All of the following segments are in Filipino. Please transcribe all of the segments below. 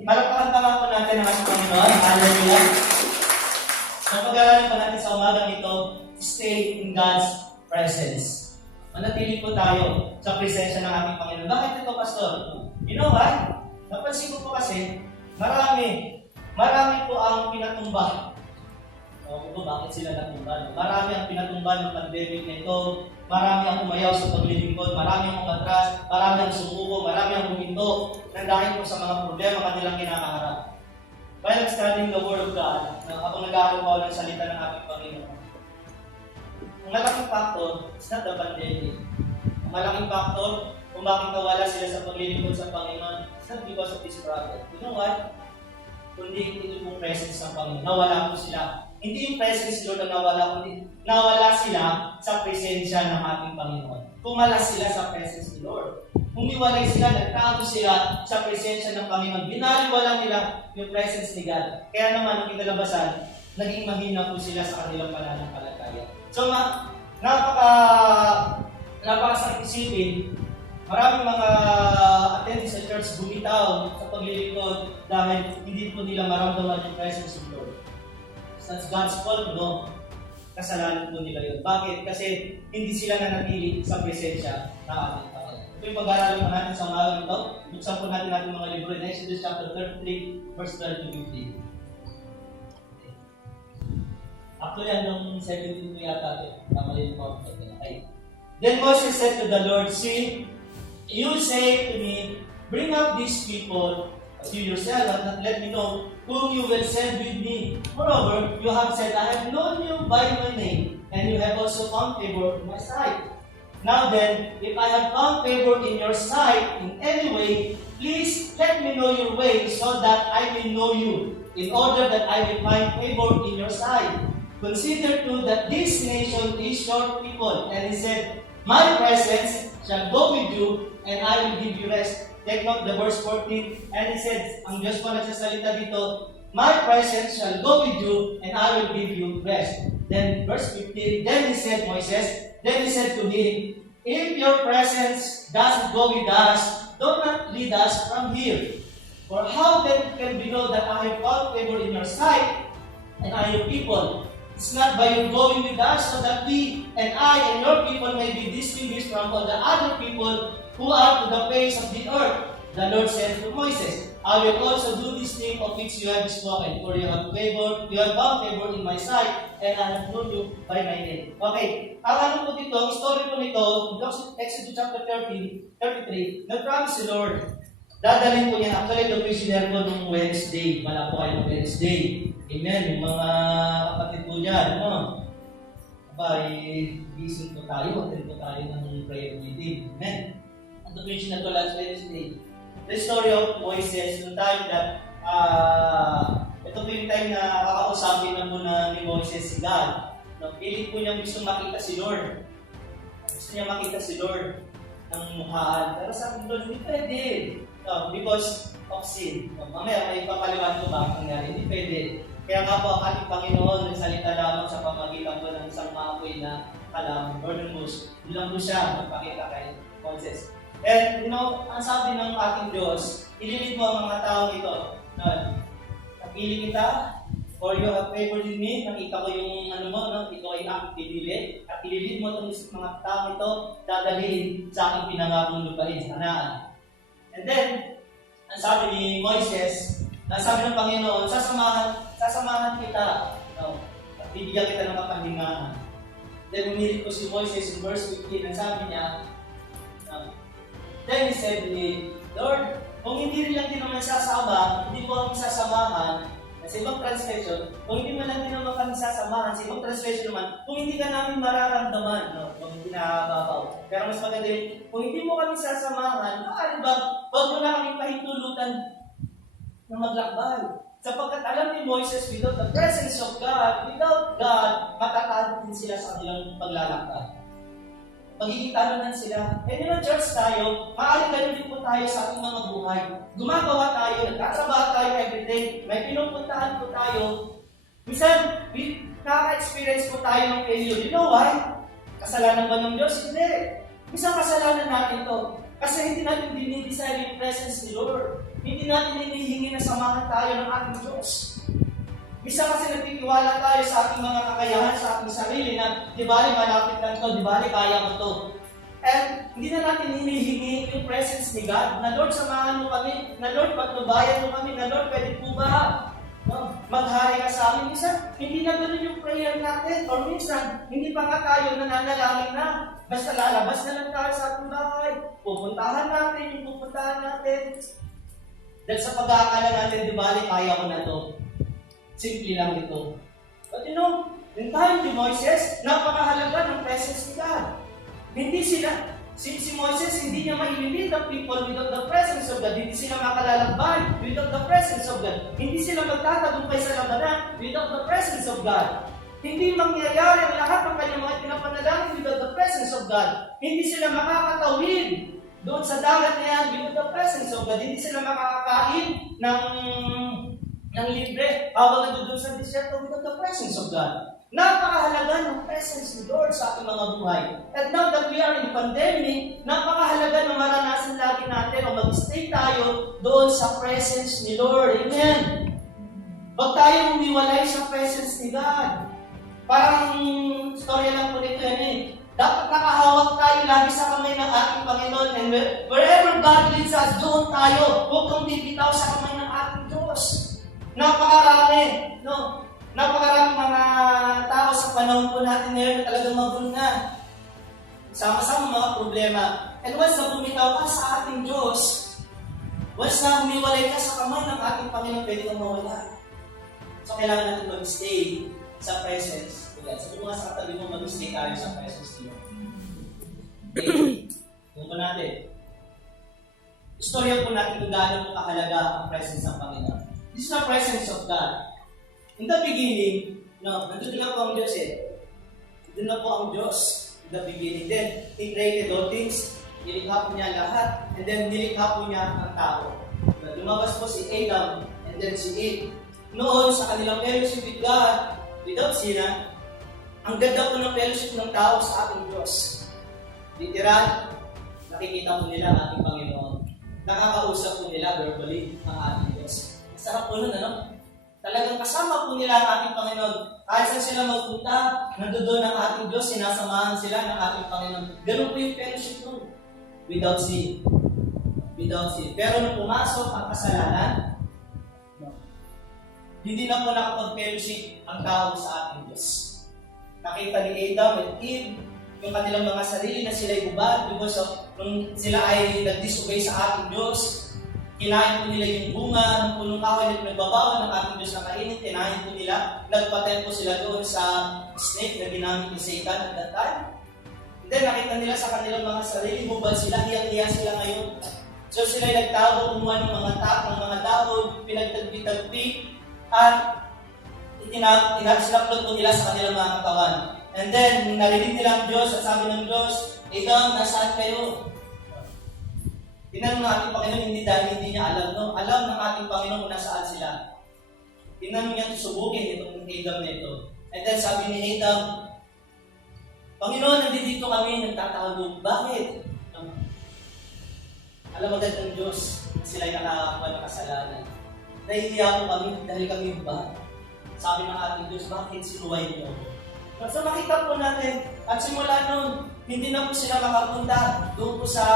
Malakpakan pa po natin ang ating Panginoon. Hallelujah. Ang pag-aaralan po natin sa umagang ito, stay in God's presence. Manatili po tayo sa presensya ng ating Panginoon. Bakit ito, Pastor? You know what? Napansin ko po kasi, marami po ang pinatumba. Kung bakit sila natumba? Marami ang pinatumba ng pandemic na ito. Marami ang umayaw sa paglilingkod. Marami ang umatras. Marami ang sumuko. Marami ang huminto. Nang po sa mga problema kanilang kinakaharap. While studying the Word of God, habang nag-aaral ko ng salita ng ating Panginoon, ang malaking factor is not the pandemic. Ang malaking factor kung bakit nawala sila sa paglilingkod sa Panginoon, it's not because of this problem. You know what? Kundi ito yung presence ng Panginoon. Nawala po sila. Hindi yung presence Lord na nawala, kundi nawala sila sa presensya ng ating Panginoon. Kumala sila sa presence ni Lord. Humiwalay sila, nagtago sila sa presensya ng Panginoon. Binaliwala nila yung presence ni God. Kaya naman, ang kinalabasan, naging mahina po sila sa kanilang pananampalataya. So, napakasakit isipin, maraming mga attendants sa church bumitaw sa paglilingkod dahil hindi po nila maramdaman yung presence of Lord. That's God's fault, no? Kasalanan po nila yun. Bakit? Kasi hindi sila nanatili sa presensya ng ating Panginoon. Ito yung pag-aaralan po natin sa umagang ito. Buksan po natin ating mga libro in Exodus chapter 33, verse 12 to 15. Actually, hanggang 17 po yata ito. Namalin po ako. Then Moses said to the Lord, "See, you say to me, bring up these people as you yourself have not let me know whom you will send with me. Moreover, you have said, I have known you by my name, and you have also found favor in my sight. Now then, if I have found favor in your sight in any way, please let me know your way so that I may know you, in order that I may find favor in your sight. Consider too that this nation is your people." And he said, "My presence shall go with you, and I will give you rest." Take note the verse 14, and he said, ang Diyos po nagsasalita dito, "My presence shall go with you, and I will give you rest." Then verse 15, then he said to him, "If your presence doesn't go with us, do not lead us from here. For how then can we know that I have found favor in your sight, and I your people? It's not by your going with us, so that we and I and your people may be distinguished from all the other people who are to the face of the earth." The Lord said to Moses, "I will also do this thing of which you have spoken, for you have found favor in my sight, and I have known you by my name." Okay, ang ano po dito, ang story po nito, Exodus chapter 33, nag-promise si Lord, dadalhin po niya, actually, the prisoner po nung Wednesday, wala po kayo Wednesday. Amen, yung mga kapatid po dyan, no? Gising po tayo, attend po tayo ng prayer meeting. Amen. At the prisoner po last Wednesday. The story of Moises, yung time that, ito po yung time na kakausapin na po na ni Moises si God. Pilit po niya gusto makita si Lord. Gusto niya makita si Lord ng mukhaan. Pero sabi ni Lord, hindi pwede. No, because of sin. Mamaya may papaliwan ko ba ang nangyari? Hindi pwede. Kaya nga po ang ating Panginoon nagsalita lamang sa pamagitan po ng isang maapoy na kalamang, burning bush. Hindi lang po siya magpakita kay Moses. And, ang sabi ng ating Diyos, ililid mo ang mga tao ito. Napili kita, or you have favored in me, nakita ko yung ito ay aking pinili, at ililid mo itong mga tao ito, dadalhin sa aking pinangakong lupain, sa Kanaan. And then, ang sabi ni Moises, sabi ng Panginoon, sasamahan kita, at bibigyan kita ng kapahingahan. Then, umilit ko si Moises in verse 15, ang sabi niya, then he said to me, "Lord, kung hindi rin lang din naman sasama, hindi mo kami sasamahan." Sa ibang translation, kung hindi man lang din naman kami sasamahan, sa ibang translation naman, kung hindi ka namin mararamdaman, kung hindi nakababaw. Pero mas maganda yun, kung hindi mo kami sasamahan, maaari ba, wag mo na kami pahintulutan na maglakbay. Sapagkat alam ni Moises, without the presence of God, without God, matatalo din sila sa kanilang paglalakbay. Magiging talunan sila. And church tayo, maaari ganun din po tayo sa ating mga buhay. Gumagawa tayo, nagtatrabaho tayo everyday, may pinupuntahan po tayo. Minsan, nakaka-experience po tayo ng failure. You know why? Kasalanan ba ng Diyos? Hindi. Minsan kasalanan natin to. Kasi hindi natin dinidesire yung presence ni Lord. Hindi natin hinihingi na samahan tayo ng ating Diyos. Bisa kasi nagtitiwala tayo sa ating mga kakayahan, sa ating sarili na, di ba, malapit lang ito, di ba, kaya ko ito. And hindi na natin hinihingi yung presence ni God, na Lord, samahan mo kami, na Lord, patnubayan mo kami, na Lord, pwede po ba maghari ka sa amin? Minsan, hindi na ganun yung prayer natin, or minsan, hindi pa nga tayo nananalangin na. Basta lalabas na lang tayo sa ating bahay, pupuntahan natin yung pupuntahan natin. Dahil sa pag-aakala natin, di ba, kaya ko na ito. Simple lang ito. But you know, in time ni Moises, napakahalaga ng presence ni God. Hindi sila, si Moises, hindi niya ma-lead the people without the presence of God. Hindi sila makalalakbay without the presence of God. Hindi sila magtatagumpay sa labanan without the presence of God. Hindi mangyayari ang lahat ng kanyang mga pinapanalangin without the presence of God. Hindi sila makakatawid doon sa dagat na yan without the presence of God. Hindi sila makakakain ng libre habang nandun sa disyerto without the presence of God. Napakahalaga ng presence ni Lord sa ating mga buhay. And now that we are in pandemic, napakahalaga na maranasan lagi natin o mag-stay tayo doon sa presence ni Lord. Amen! Huwag tayo umiwalay sa presence ni God. Parang storya lang po nito yan eh. Dapat nakahawak tayo lagi sa kamay ng ating Panginoon. And wherever God leads us, doon tayo. Huwag kang bibitaw sa kamay ng ating Diyos. Napakarami, no? Napakarami mga tao sa panahon po natin ngayon na talagang magulo na. Sama-sama mga problema. And once na bumitaw ka sa ating Diyos, once na humiwalay ka sa kamay ng ating Panginoon, pwede kang mawala. So kailangan natin mag-stay sa presence. Sabi mo nga sa katabi mo, mag-stay tayo sa presence niyo. Okay. Ito natin. Istorya po natin kung gaano po kahalaga ang presence ng Panginoon. This is the presence of God. In the beginning, nandun lang po ang Diyos eh. Nandun lang po ang Diyos. In the beginning. Then, He created all things. Nilikha po niya lahat. And then, nilikha po niya ang tao. Lumabas po si Adam and then si Eve. Noon, sa kanilang fellowship with God, without sin, ang ganda po ng fellowship ng tao sa ating Diyos. Literal, nakikita po nila ang ating Panginoon. Nakakausap po nila verbally ang ating Diyos. Sarap po nun, ano? Talagang kasama po nila ang ating Panginoon. Kahit saan sila magpunta, nandoon ang ating Diyos, sinasamahan sila ng ating Panginoon. Ganun po yung fellowship nun. Without sin. Without sin. Pero nung pumasok ang kasalanan, hindi na po nakapag-fellowship ang tao sa ating Diyos. Nakita ni Adam at Eve, yung kanilang mga sarili na sila'y hubad because of nung sila ay nag-disobey sa ating Diyos. Kinain po nila yung bunga ng punong kahoy na pinagbabawal ng ating Diyos na kainin. Kinain po nila. Nagpatent po sila doon sa snake na ginamit ni Satan at that time. And then nakita nila sa kanilang mga sarili, hubad sila, hiyang-hiya sila ngayon. So sila nagtago, kumuha ng mga dahon, pinagtagpi-tagpi, at sinaplot po nila sa kanilang mga katawan. And then, narinig nila ang Diyos at sabi ng Diyos, Adam, nasaan kayo? Tinanong ng ating Panginoon, hindi dahil hindi niya alam, no? Alam ng ating Panginoon kung nasaan sila. Tinanong niya susubukin itong Adam na ito. And then sabi ni Adam, Panginoon, nandito kami, nagtatawag. Bakit? Alam agad ng Diyos na sila'y nakakakuha ng kasalanan. Nahihiya po kami dahil kami ba? Sabi ng ating Diyos, bakit sinuway niyo? So makita po natin, at simula nun, hindi na po sila makapunta doon po sa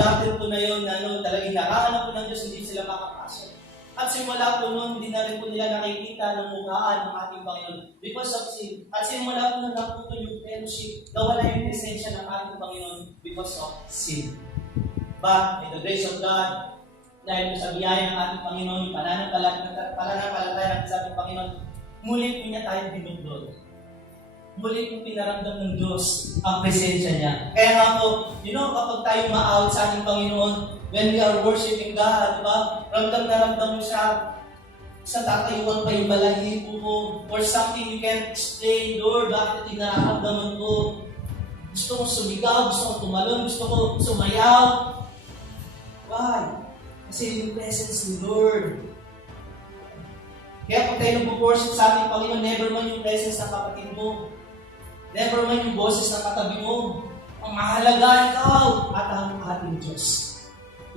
garden po na yun, talagang nakahanap po ng Diyos, hindi sila makapasok. At simula po nun, hindi na rin po nila nakikita ng mukhaan ng ating Panginoon because of sin. At simula po nun, naputo yung fellowship, nawala yung presensya ng ating Panginoon because of sin. But, in the grace of God, dahil po sa biyaya ng ating Panginoon, yung pananampalataya ng ating Panginoon, muli po niya tayo binugdod. Muli po pinaramdam ng Diyos ang presensya niya. Kaya nga po, kapag tayo ma-out sa ating Panginoon, when we are worshiping God, diba? Ramdam na ramdam mo siya. Sa tatayuan pa yung balahibo mo, or something you can't explain, Lord, bakit inaramdaman ko? Gusto ko sumigaw, gusto ko tumalon, gusto ko sumayaw. Why? Kasi yung presence ni Lord. Kaya pag tayo nag-worship sa ating Panginoon, never man yung presence ng kapatid mo. Never man yung boses ng katabi mo. Ang mahalaga ikaw at ang ating Diyos.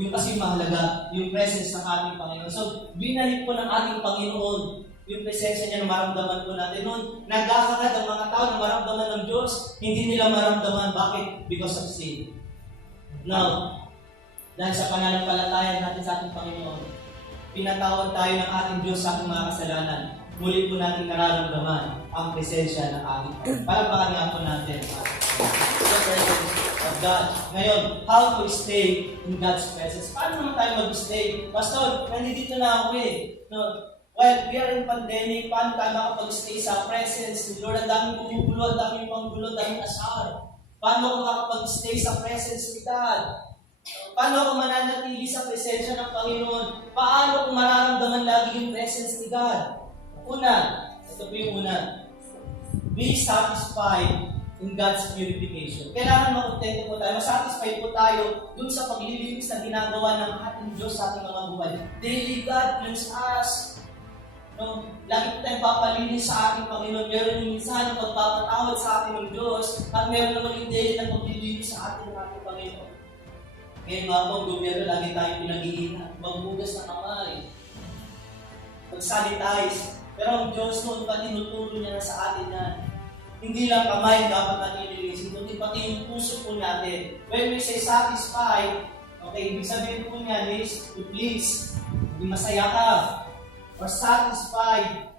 Yung kasi mahalaga, yung presence ng ating Panginoon. So, binalik po ng ating Panginoon yung presensya niya na maramdaman po natin noon. Nagkakagad ang mga tao na maramdaman ng Diyos, hindi nila maramdaman. Bakit? Because of sin. Now, dahil sa pananampalataya natin sa ating Panginoon, pinatawad tayo ng ating Diyos sa ating mga kasalanan. Muli po natin nararamdaman ang presensya ng ating Panginoon. Para nga po natin the presence of God. Ngayon, how to stay in God's presence? Paano naman tayo mag-stay? Pastor, nandito na ako eh. No, while we are in pandemic, paano tayo makapag-stay sa presence ni Lord? Ang daming bumubulo, ang daming panggulo, ang daming asar. Paano ako makapag-stay sa presence ni God? Paano ako mananatili sa presensya ng Panginoon? Paano kung mararamdaman lagi yung presence ni God? Una, ito po yung una. Be satisfied in God's purification. Kailangan makontento po tayo. Masatisfied po tayo dun sa paglilinis na ginagawa ng ating Diyos sa ating mga buhay. Daily God cleanse us. No, lagi po tayong papalinis sa ating Panginoon. Meron yung minsan ang pagpapatawad sa ating ng Diyos at meron naman yung daily na paglilinis sa ating Panginoon. Kaya mga po, gobyerno, lagi tayong pinag-iingat. Magbugas ng kamay. Mag-sanitize. Pero ang Diyos noon pa tinuturo niya na sa atin yan. Hindi lang kamay dapat natin nililisin, kundi pati yung puso po natin. When we say satisfied, okay, ibig sabihin po niya is to please. Hindi masaya ka. Or satisfied.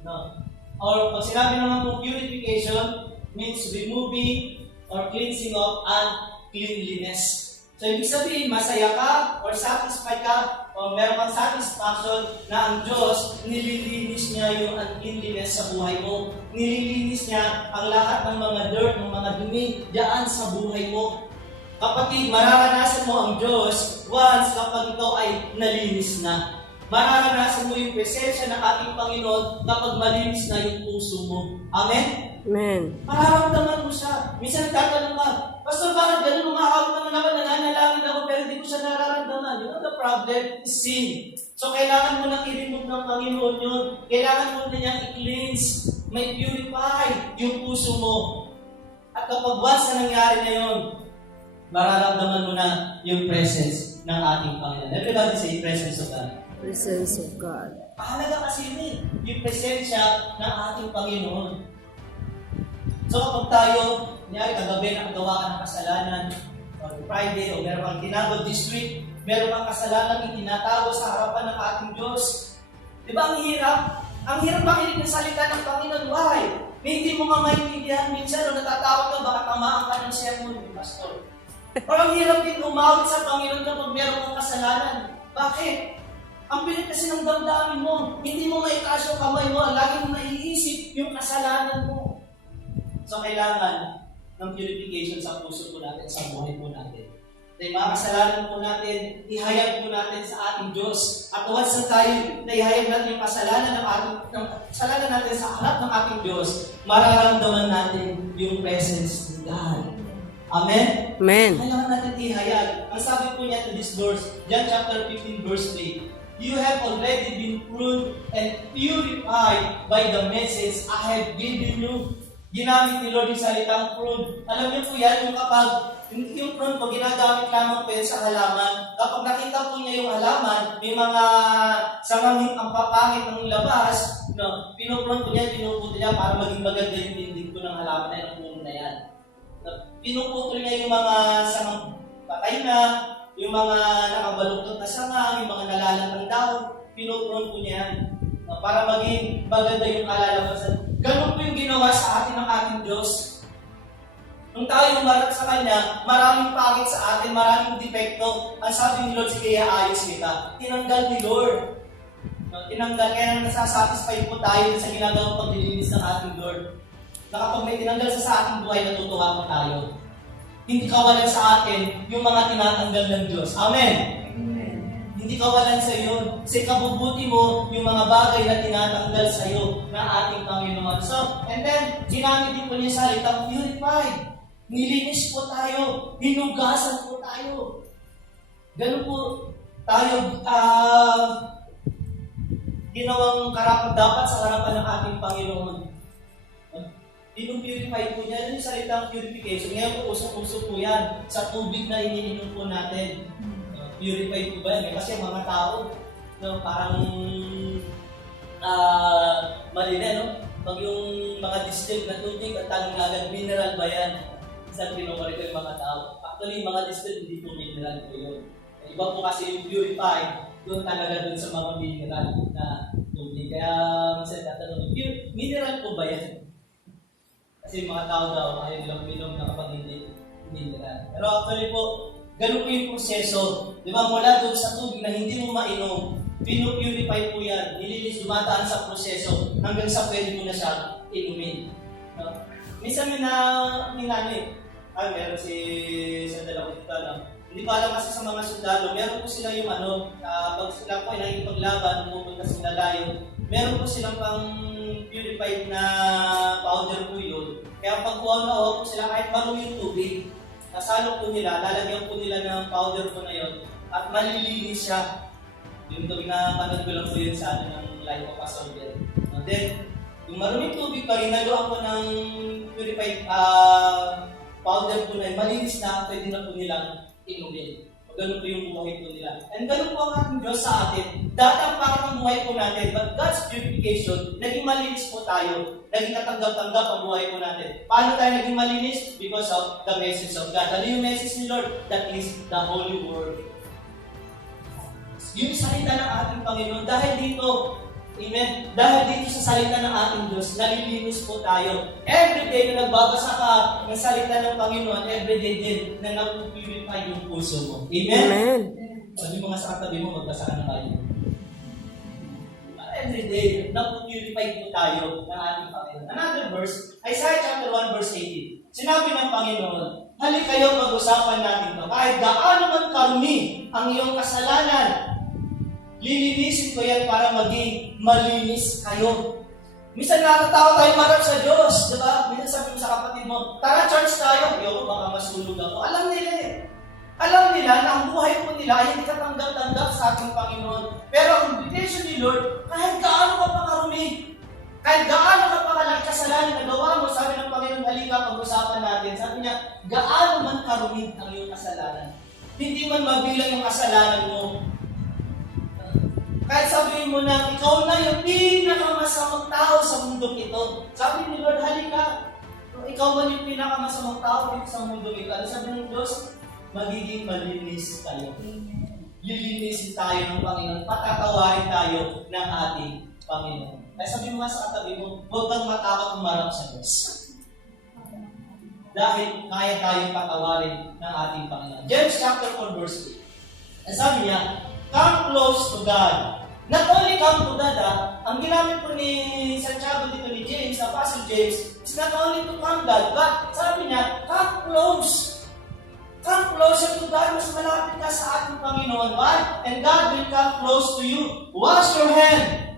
No. Or pag sinabi naman po purification, means removing or cleansing of uncleanliness. So, ibig sabihin, masaya ka or satisfied ka o meron kang satisfaction na ang Diyos, nililinis niya yung uncleanliness sa buhay mo. Nililinis niya ang lahat ng mga dirt, ng mga dumi diyan sa buhay mo. Kapatid, mararanasan mo ang Diyos once kapag ikaw ay nalinis na. Mararanasan mo yung presensya ng ating Panginoon kapag malinis na yung puso mo. Amen? Amen. Mararamdaman mo siya. Minsan nagtatanong ka, Pastor, bakit ganun? Umakawit naman ako, nananalangin ako, pero hindi ko siya nararamdaman. You know, the problem is sin. So, kailangan mo nang i-remove ng Panginoon yun. Kailangan mo na niyang i-cleanse. May purify yung puso mo. At kapag once na nangyari na yun, mararamdaman mo na yung presence ng ating Panginoon. Everybody say, presence of God. Presence of God. Mahalaga kasi yun eh, yung presensya ng ating Panginoon. So kapag tayo, kunyari kagabi nakagawa ka ng kasalanan, or Friday, o meron kang tinagod this week, meron kang kasalanan itinatago sa harapan ng ating Diyos. Di ba ang hirap? Ang hirap makinig ng salita ng Panginoon. Why? Hindi mo nga maintindihan minsan o natatakot ka, baka tamaan ka ng sermon, Pastor. O ang hirap din umawit sa Panginoon kapag meron kang kasalanan. Bakit? Ang bilit kasi ng damdamin mo, hindi mo maitaas yung kamay mo, lagi mo naiisip yung kasalanan mo. So, kailangan ng purification sa puso po natin, sa buhay po natin. Dahil mga kasalanan po natin, ihayag po natin sa ating Diyos. At once na tayo na ihayag natin yung kasalanan kasalanan natin sa harap ng ating Diyos, mararamdaman natin yung presence ni God. Amen? Amen. Kailangan natin ihayag. Ang sabi po niya to this verse, John chapter 15 verse 3, you have already been pruned and purified by the message I have given you. Ginamit ni Lord yung salitang prune. Alam niyo po yan, yung kapag yung prune po, ginagamit lamang po yan sa halaman. Kapag nakita po niya yung halaman, may mga sangaming ang papangit ng labas, no, pinuprune po niya, pinuputol niya para maging maganda yung tindig po ng halaman na yung puno na yan. Pinuputol niya yung mga sangang patay na, yung mga nakabaluktot na sanga, yung mga nalalantang daon, pinuprune po niya yan. Para maging maganda yung kalalabasan. Ganun po yung ginawa sa atin ng ating Diyos. Nung tayo umarap sa Kanya, maraming pangit sa atin, maraming depekto. Ang sabi ni Lord, sige, ayos kita. Tinanggal ni Lord. Tinanggal, kaya nasasatisfy po tayo sa ginagawang paglilinis ng ating Lord. Na kapag may tinanggal sa ating buhay, natutuwa po tayo. Hindi kawalan sa atin yung mga tinatanggal ng Diyos. Amen? Hindi kawalan sa iyo. Kasi kabubuti mo yung mga bagay na tinatanggal sa iyo ng ating Panginoon. So, and then, ginamit din po niya sa salitang purified. Nilinis po tayo. Hinugasan po tayo. Ganun po tayo ginawang karapat dapat sa harapan ng ating Panginoon. pinupurify po niya. Ano yung salitang purification? Ngayon po, usok-usok po yan sa tubig na iniinom po natin. Purify po ba yan? Kasi ang mga tao, no, parang mali na, no? Pag yung mga distilled na tubig at tanging agad, mineral ba yan? Isang pinukali ko yung mga tao. Actually, mga distilled, hindi po mineral po yun. Iba po kasi yung purify, doon talaga doon sa mga mineral na tubig. Kaya, minsan tatanong, mineral po ba yan? Kasi mga tao daw, ayaw nilang minom na kapag hindi mineral. Pero actually po, ganun po yung proseso. Di ba, mula doon sa tubig na hindi mo mainom, pinupurify po yan, nililis, dumataan sa proseso, hanggang sa pwede mo na siya inumin. No? Minsan meron si Sandala ko dito, hindi pa alam kasi sa mga sundalo, meron po sila yung pag sila po ay nakikipaglaban, pupunta sila layo, meron po silang pang purified na powder po yun. Kaya pag buwan po sila, kahit marumi yung tubig, nasalo po nila, lalagyan po nila ng powder po na yun, at malilinis siya. Yung tubig na panood ko lang po yun sa ng Life of a Soldier. And then, yung maruming tubig pa rin, naluan po ng purified powder po na yun, malinis na, pwede na po nilang inumin. Ganun po yung buhay po nila. And ganun po ang ating Diyos sa atin. Dati ang parang ang buhay po natin, but God's purification, naging malinis po tayo. Naging katanggap-tanggap ang buhay po natin. Paano tayo naging malinis? Because of the message of God. Ano yung message ni Lord? That is the Holy Word. Yung salita ng ating Panginoon, dahil dito, amen, dahil dito sa salita ng ating Diyos, nalilinis po tayo. Every day na nagbabasa ka ng salita ng Panginoon, every day din na napupurify yung puso mo. Amen? Amen. Sabi mo nga sa katabi mo, magbasa ka ng Bible. Every day, napupurify po tayo ng ating Panginoon. Another verse, Isaiah chapter 1 verse 18. Sinabi ng Panginoon, halik kayo pag-usapan natin ito. Kahit gaano man karumi ang iyong kasalanan, lilinisin ko yan para maging malinis kayo. Minsan nakakatawa tayo marap sa Diyos, di ba? Minsan sabi mo sa kapatid mo, tara church tayo. Yo, baka masulog ako. Alam nila eh. Alam nila na ang buhay po nila ay hindi katanggap-tanggap sa ating Panginoon. Pero ang invitation ni Lord, kahit gaano ka pa karumi, kahit gaano ka pa kalaki kasalanan na gawa mo, sabi ng Panginoon, halika pag-usapan natin. Sabi niya, gaano man karumi ang iyong kasalanan. Hindi man mabilang yung kasalanan mo. Kahit sabihin mo na, ikaw na yung pinakamasamang tao sa mundong ito. Sabi ni Lord, halika. Ikaw man yung pinakamasamang tao dito sa mundong ito. Ano sabi ng Diyos? Magiging malinis tayo. Lilinisin tayo ng Panginoon. Patatawarin tayo ng ating Panginoon. Kaya sabi mo nga sa katabi mo, huwag kang matakot umarap sa Diyos. Dahil kaya tayong patawarin ng ating Panginoon. James chapter 4 verse 8. Sabi niya, come close to God. Not only come to God, ang ginamit po ni Santiago dito ni James, Apostle James, is not only to come God, but sabi niya, come close. Come closer to God, mas malapit ka sa ating Panginoon. Why? And God will come close to you. Wash your hand.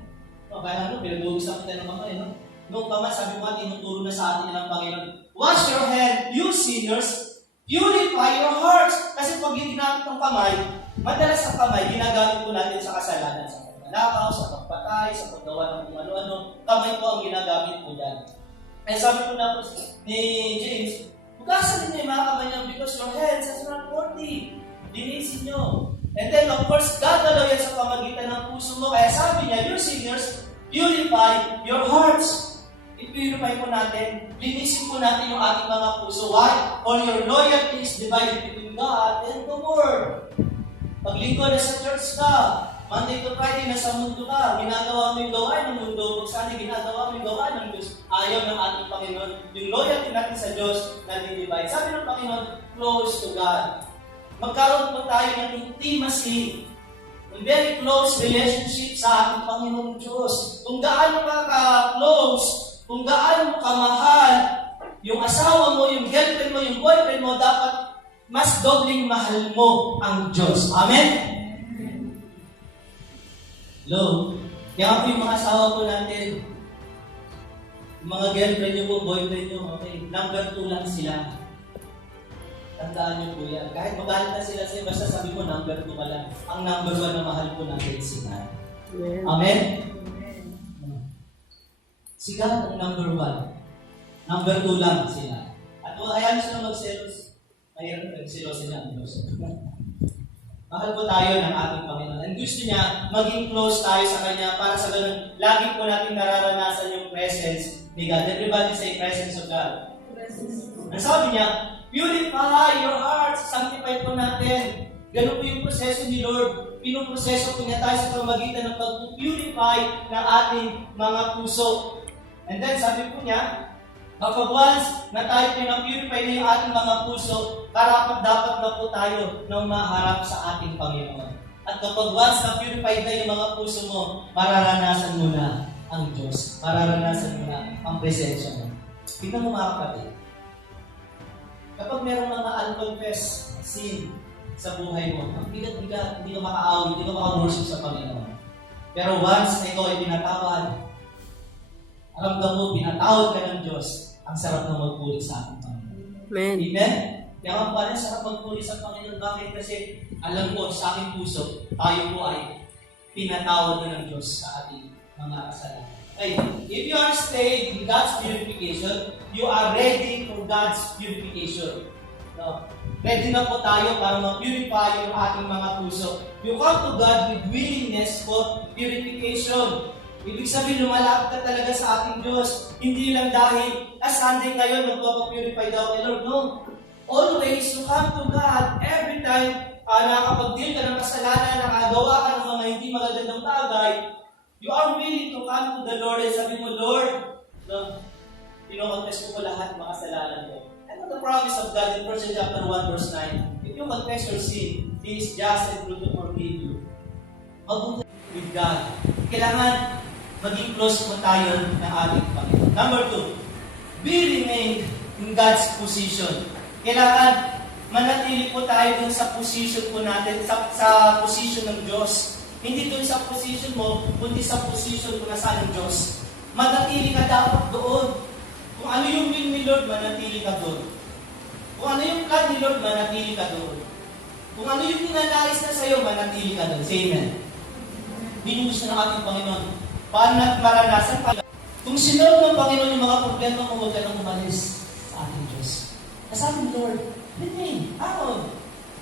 Kaya pinag-uusapan tayo ng mga no? Noong pa man, sabi mo nga, tinuturo na sa atin ng Panginoon. Wash your hand, you sinners, purify your hearts. Kasi pag yung ginamit ng kamay, madalas ang kamay, ginagamit po natin sa kasalanan, sa pagnanakaw, sa pagpatay, sa paggawa ng kung ano-ano. Kamay po ang ginagamit po dyan. Kaya sabi po na po ni James, hugasan ninyo yung mga kamay niyo because your hands are not worthy. Linisin nyo. And then, of course, gagalaw yan sa pamagitan ng puso mo. Kaya sabi niya, you sinners, purify your hearts. I-purify po natin. Linisin po natin yung ating mga puso. Why? For your loyalty is divided between God and the world. Pag linggo na sa church ka, Monday to Friday, nasa mundo ka, ginagawa mo yung gawain ng mundo, kung saan ginagawa mo yung gawain ng Diyos, ayaw ng ating Panginoon. Yung loyalty natin sa Diyos, nadi-divide. Sabi ng Panginoon, close to God. Magkaroon po tayo ng intimacy, a very close relationship sa ating Panginoong Diyos. Kung gaano ka ka-close, kung gaano kamahal, yung asawa mo, yung girlfriend mo, yung boyfriend mo, dapat mas dobling mahal mo ang Diyos. Amen? Hello? Kaya po yung mga asawa po natin, yung mga girlfriend nyo po, boyfriend nyo, okay, number 2 lang sila. Tandaan nyo po yan. Kahit magalit na sila sa'yo, basta sabi mo, number 2 ka lang. Ang number 1 na mahal po natin si God. Amen? Si God ang number 1. Number 2 lang sila. At hayaan sila magselos. Mahirap nagselos sila ang Diyos. Mahal po tayo ng ating Panginoon. And gusto niya maging close tayo sa Kanya para sa ganun, lagi po natin nararanasan yung presence ni God. Everybody say presence of God. Ang sabi niya, purify your hearts. Sanctify po natin. Ganun po yung proseso ni Lord. Pinuproseso po niya tayo sa pamagitan ng pag-purify ng ating mga puso. And then sabi po niya, kapag once na tayo pinapurify na yung ating mga puso, karapat dapat na po tayo nang maharap sa ating Panginoon. At kapag once na purified na yung mga puso mo, mararanasan mo na ang Diyos. Mararanasan mo na ang presensya mo. Tingnan mo mga kapatid. Kapag merong mga unconfessed sin sa buhay mo, ang bigat-bigat, hindi ka maka-awit, hindi ka maka-worship sa Panginoon. Pero once na ikaw ay pinatawad, aramdam mo, pinatawad ka ng Diyos, ang sarap na magpuri sa ating Panginoon. Amen. Amen? Kaya nga pala, sarap magpuri sa Panginoon. Bakit? Kasi alam ko sa aking puso, tayo po ay pinatawad na ng Diyos sa ating mga kasalanan. Okay, if you are staying in God's purification, you are ready for God's purification. No? Ready na po tayo para ma-purify yung ating mga puso. You come to God with willingness for purification. Ibig sabihin, lumalapit ka talaga sa ating Diyos. Hindi lang dahil, Sunday ngayon, magpapapurify daw kay Lord. No. Always, you come to God every time nakakapag-deal ka ng kasalanan, nakagawa ka ng mga hindi magagandang bagay, you are willing to come to the Lord and sabi mo, Lord, no, pino-confess ko lahat ng mga kasalanan ko. And the promise of God in 1 chapter 1 verse 9, if you confess your sin, He is just and true to forgive you. Mabuti with God. Kailangan maging close mo tayo ng ating Panginoon. Number 2, be remain in God's position. Kailangan manatili po tayo dun sa position po natin, sa position ng Diyos. Hindi dun sa position mo, kundi sa position po na sa ng Diyos. Manatili ka dapat doon. Kung ano yung will ni Lord, manatili ka doon. Kung ano yung plan ni Lord, manatili ka doon. Kung ano yung ninanais na sa'yo, manatili ka doon. Say amen. Binuhos na ng ating Panginoon. Paano natin maranasan? Kung sinulog ng Panginoon yung mga problema mo, huwag ka nang umalis sa ating Diyos. Kasabi ni Lord, remain, hangon.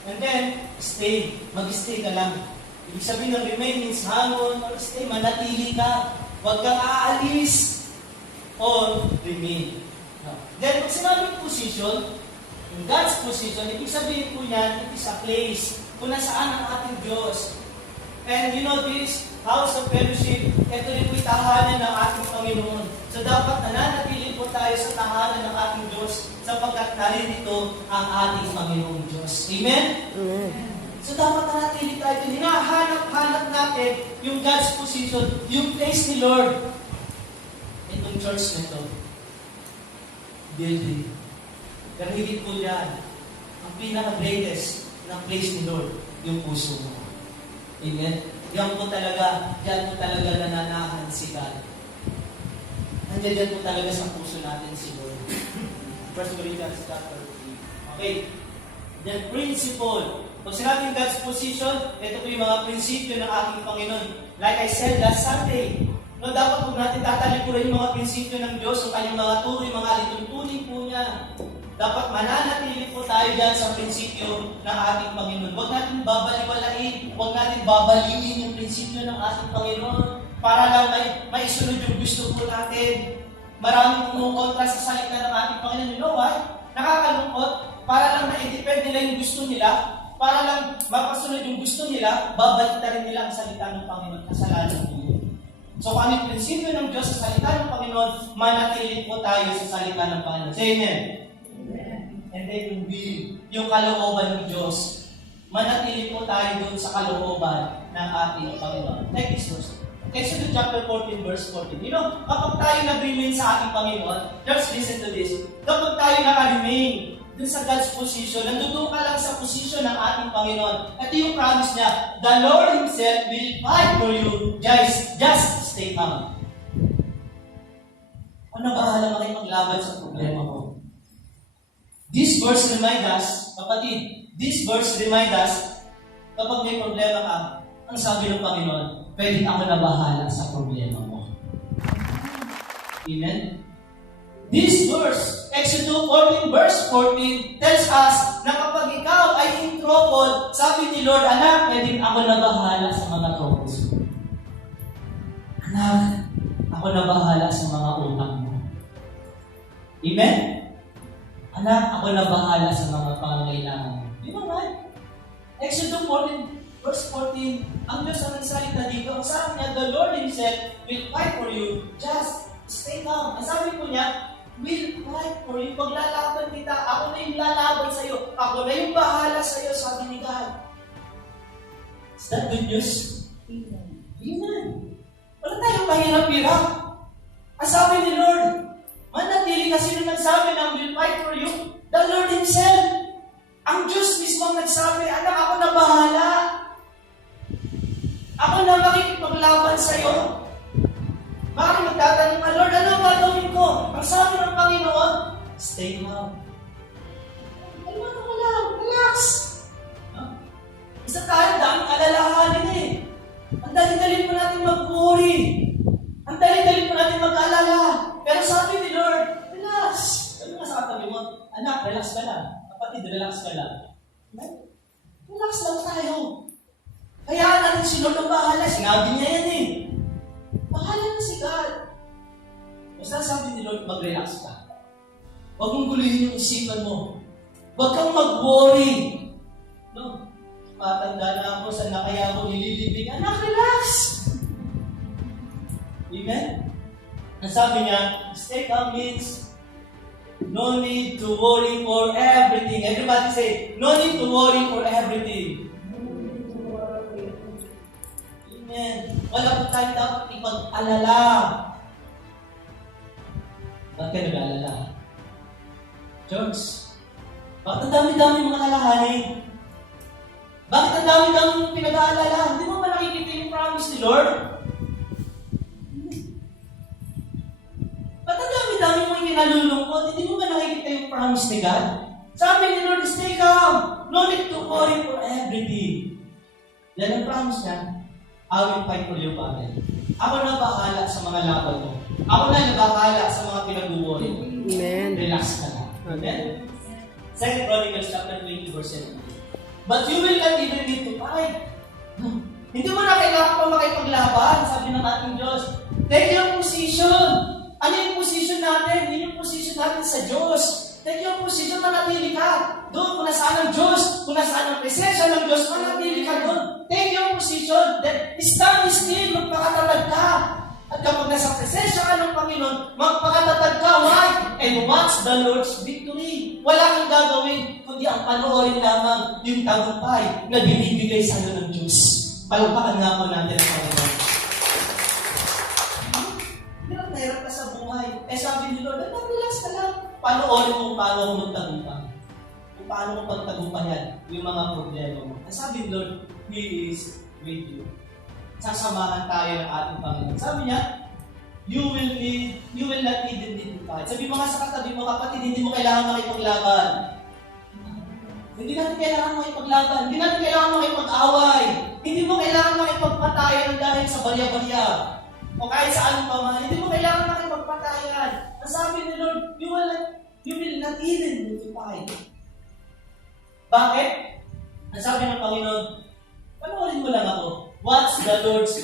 And then, stay. Mag-stay ka lang. Ibig sabihin ng remain means hangon or stay. Manatili ka. Huwag kang aalis. Or remain. Then, pag sinabing position, in God's position, ibig sabihin po niyan, it is a place kung nasaan ang ating Diyos. And you know this, house of fellowship, ito rin po'y tahanan ng ating Panginoon. So dapat nananatili po tayo sa tahanan ng ating Diyos sapagkat naririto ang ating Panginoong Diyos. Amen? Amen. So dapat nanatili tayo. Hinahanap-hanap natin yung God's position, yung place ni Lord. Itong church na ito, building. Pero higit po yan, ang pinaka-greatest na place ni Lord, yung puso mo. Amen? Diyan po talaga nananahan si God. Nandiyan po talaga sa puso natin si Lord. 1 Corinthians chapter 3. Okay. Then principle. Pag sinabing God's position, ito po yung mga prinsipyo ng ating Panginoon. Like I said last Sunday, no, dapat po natin tatalikuran yung mga prinsipyo ng Diyos, yung kanyang mga turo, yung mga lituntunin po niya. Dapat mananatili po tayo dyan sa prinsipyo ng ating Panginoon. Huwag natin babaliwalain, huwag natin babalinin yung prinsipyo ng ating Panginoon para lang maisunod yung gusto po natin. Maraming kumukontra sa salita ng ating Panginoon. You know why? Nakakalungkot. Para lang ma-depend nila yung gusto nila, para lang mapasunod yung gusto nila, babalita rin nila ang salita ng Panginoon. Kasalanan po yun. So kung ano yung prinsipyo ng Diyos sa salita ng Panginoon, manatili po tayo sa salita ng Panginoon. Say amen. And then yung will, yung kalooban ng Diyos. Manatili po tayo doon sa kalooban ng ating Panginoon. Like this verse. Exodus chapter 14, verse 14. You know, kapag tayo nag-remain sa ating Panginoon, just listen to this. Kapag tayo naka-remain doon sa God's position, nandoon ka lang sa position ng ating Panginoon. Ito yung promise niya, the Lord Himself will fight for you. Just stay calm. Ano bahala kayo maglaban sa problema mo? This verse remind us, kapatid, this verse remind us, kapag may problema ka, ang sabi ng Panginoon, pwede ako na bahala sa problema mo. Amen? This verse, Exodus 14 verse 14, tells us na kapag ikaw ay in trouble, sabi ni Lord, anak, pwedeng ako na bahala sa mga troubles mo. Anak, ako na bahala sa mga utang mo. Amen? Anak, ako na bahala sa mga pangangailangan mo. Di ba ba? Exodus 14 verse 14, ang Diyos ang nagsalita dito. Ang sabi niya, the Lord Himself will fight for you. Just stay calm. Ang sabi po niya, will fight for you. Paglalaban kita, ako na yung lalaban sa'yo. Ako na yung bahala sa'yo, sabi ni God. Is that good news? Amen. Wala tayong mahirap-hirap. Ang sabi ni Lord, manatili kasi nung nagsabi ng will fight for you, the Lord Himself. Ang Diyos mismo ang nagsabi, anak, ako na bahala. Ako na makikipaglaban sa'yo. Bakit magtatanong ka, Lord, ano ang gagawin ko? Ang sabi ng Panginoon, stay calm. Ano ka lang? Relax. Isa tayo, daming alalahanin eh. Ang dali-dali po natin mag-worry. Ang dali-dali po natin mag-alala. Pero sabi ni Lord, relax. Ano nga sa katabi mo? Anak, relax ka lang. Kapatid, relax ka lang. Relax lang tayo. Kaya natin si Lord ang bahala. Sinabi niya yan eh. Bahala na si God. Basta sabi ni Lord, mag-relax ka. Huwag mong gulihin yung isipan mo. Huwag kang mag-worry. No? Matanda na ako, saan na kaya ako nililibing? Anak, relax! Amen? Ang sabi niya, stay calm means no need to worry for everything. Everybody say, no need to worry for everything. Amen. Wala po tayo dapat ipag-alala. Bakit ka nag-alala? George, bakit ang dami-dami mga alalahanin? Bakit ang dami-dami pinag-aalala? Hindi mo ba nakikita yung promise ni Lord? Ba't ang dami-dami mo yung kinalulungkot? Hindi mo ba nakikita yung promise ni God? Sabi ni Lord, stay calm. No need to worry for everything. Yan ang promise niya. I will fight for your battle. Ako na bahala sa mga laban mo. Ako na bahala sa mga pinag-worry mo. Amen. Relax ka lang. Amen? 2 Chronicles chapter 20 verse 7. But you will not even need to fight. Hindi mo na kailangan pa makipaglaban, sabi ng ating Diyos. Take your position. Ano yung position natin? Yun yung position natin sa Diyos. Take your position, manatili ka. Doon, kung nasaan ang Diyos, kung nasaan ang presensya ng Diyos, manatili ka doon. Take your position. Then, stand still, magpakatatag ka. At kapag nasa presensya ka ng Panginoon, magpakatatag ka. Why? And watch the Lord's victory. Wala kang gagawin, kundi ang panoorin lamang yung tagumpay na binibigay sa iyo ng Diyos. Palakpakan nga po natin ang Panginoon. Hirap ka sa buhay. Sabi ni Lord, relax ka lang. Panoorin mo kung paano mo magtagumpay. Kung paano mo pagtagumpayan yung mga problema mo. Sabi ni Lord, He is with you. Sasamahan tayo ng ating Panginoon. Sabi niya, you will not even need to fight. Sabi mo nga sa katabi mo, kapatid, hindi mo kailangan makipaglaban. Hindi natin kailangan makipaglaban. Hindi natin kailangan makipag-away. Hindi mo kailangan makipagpatayan dahil sa barya-barya. O kahit sa anong pamahan. Hindi mo kailangan makipagpatayan. Ang sabi ni Lord, you will not even need to fight. Bakit? Ang sabi ng Panginoon, panoorin mo lang ako. What's the Lord's